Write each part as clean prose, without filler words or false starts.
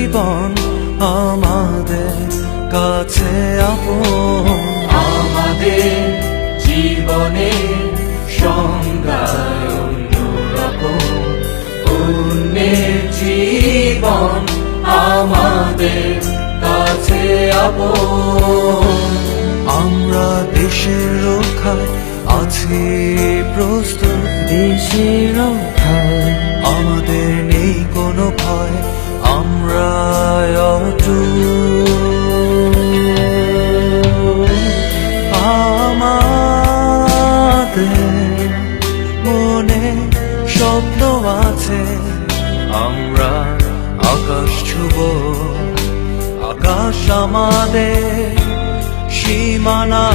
জীবন আমাদের কাছে আপন। আমাদের জীবনে সংজ্ঞায় অন্যরকম, পুণ্যের জীবন আমাদের কাছে আপন। আমরা দেশের রক্ষায় আছি প্রস্তুত, দেশের রক্ষায় আমাদের নেই কোনো ভয়, আমরা অটুট। আমাদের মনে স্বপ্ন আছে, আমরা আকাশ ছুব, আকাশ আমাদের সীমানা।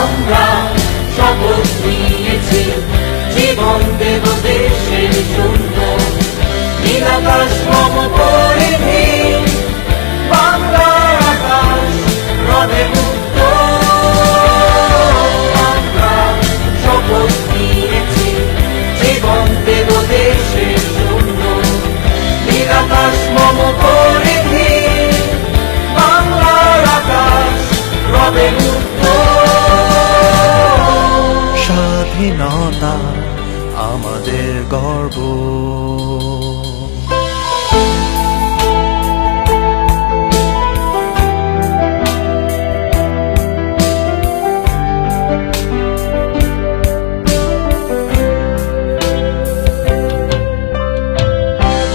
আমরা শপথ নিয়েছি জীবন দেব দেশের জন্য, নীলাকাশ মম পরিধি বাংলার আকাশ রবে মুক্ত। আমরা শপথ নিয়েছি জীবন দেব দেশের জন্য, নীলাকাশ মম পরিধি বাংলার আকাশ রবে মুক্ত। স্বাধীনতা আমাদের গর্ব।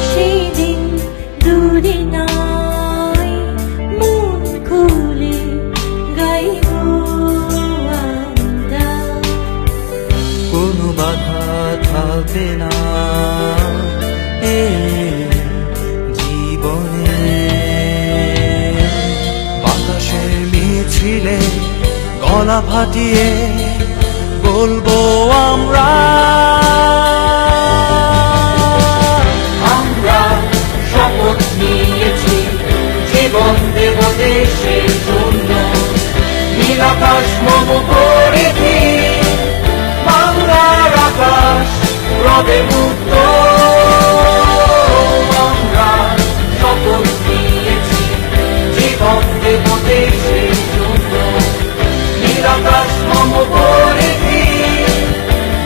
সেই দিন দূরে নয়, মন খুলে গাইব আমরা। কোনো বাধা থাকবে না এ জীবনে, বাতাসের মিছিলে গলা ফাটিয়ে বলবো আমরা। আমরা শপথ নিয়েছি জীবন দেব দেশের জন্য, নীলাকাশ মম পরিধি বাংলার আকাশ রবে মুক্ত। আমরা শপথ নিয়েছি জীবন দেব দেশের জন্য, নীলাকাশ মম পরিধি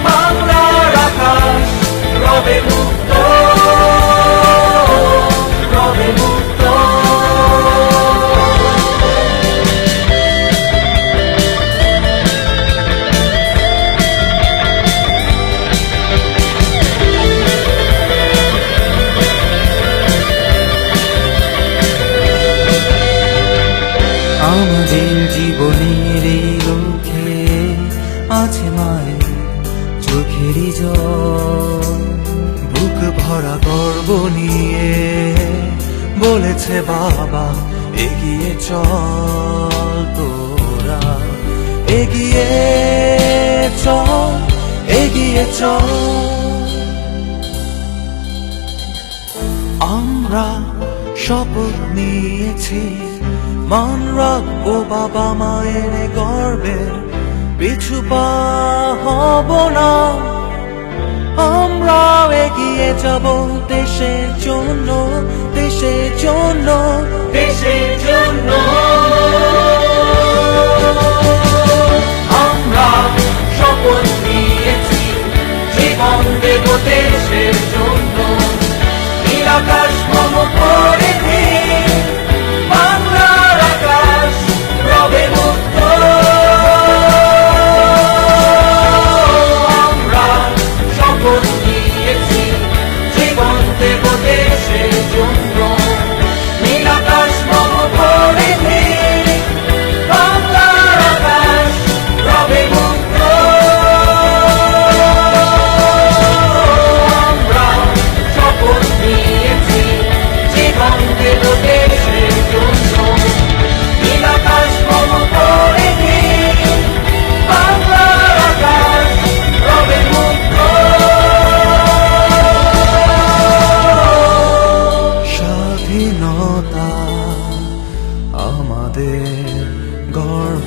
বাংলার আকাশ রবে মুক্ত, রবে মুক্ত। আমাদের জীবনের এই লক্ষ্যে আছে মায়ের চোখেরই জল, বুক ভরা গর্ব নিয়ে বলেছে বাবা এগিয়ে চল তোরা, এগিয়ে চল, এগিয়ে চল। আমরা শপথ নিয়েছি মান রাখবো বাবা মায়ের গর্বের, পিছু পা হব না। আমরা এগিয়ে যাব দেশের জন্য, দেশের জন্য, দেশের জন্য। আমরা শপথ নিয়েছি জীবন দেব দেশের জন্য, নীলাকাশ মম পরিধি বাংলার আকাশ রবে মুক্ত। আমরা শপথ নিয়েছি জীবন দেব দেশের জন্য, নীলাকাশ মম পরিধি বাংলার আকাশ রবে মুক্ত। আমরা শপথ নিয়েছি জীবন দেব দেশের জন্য, নীলাকাশ মম পরিধি বাংলার আকাশ রবে মুক্ত। স্বাধীনতা আমাদের গর্ব।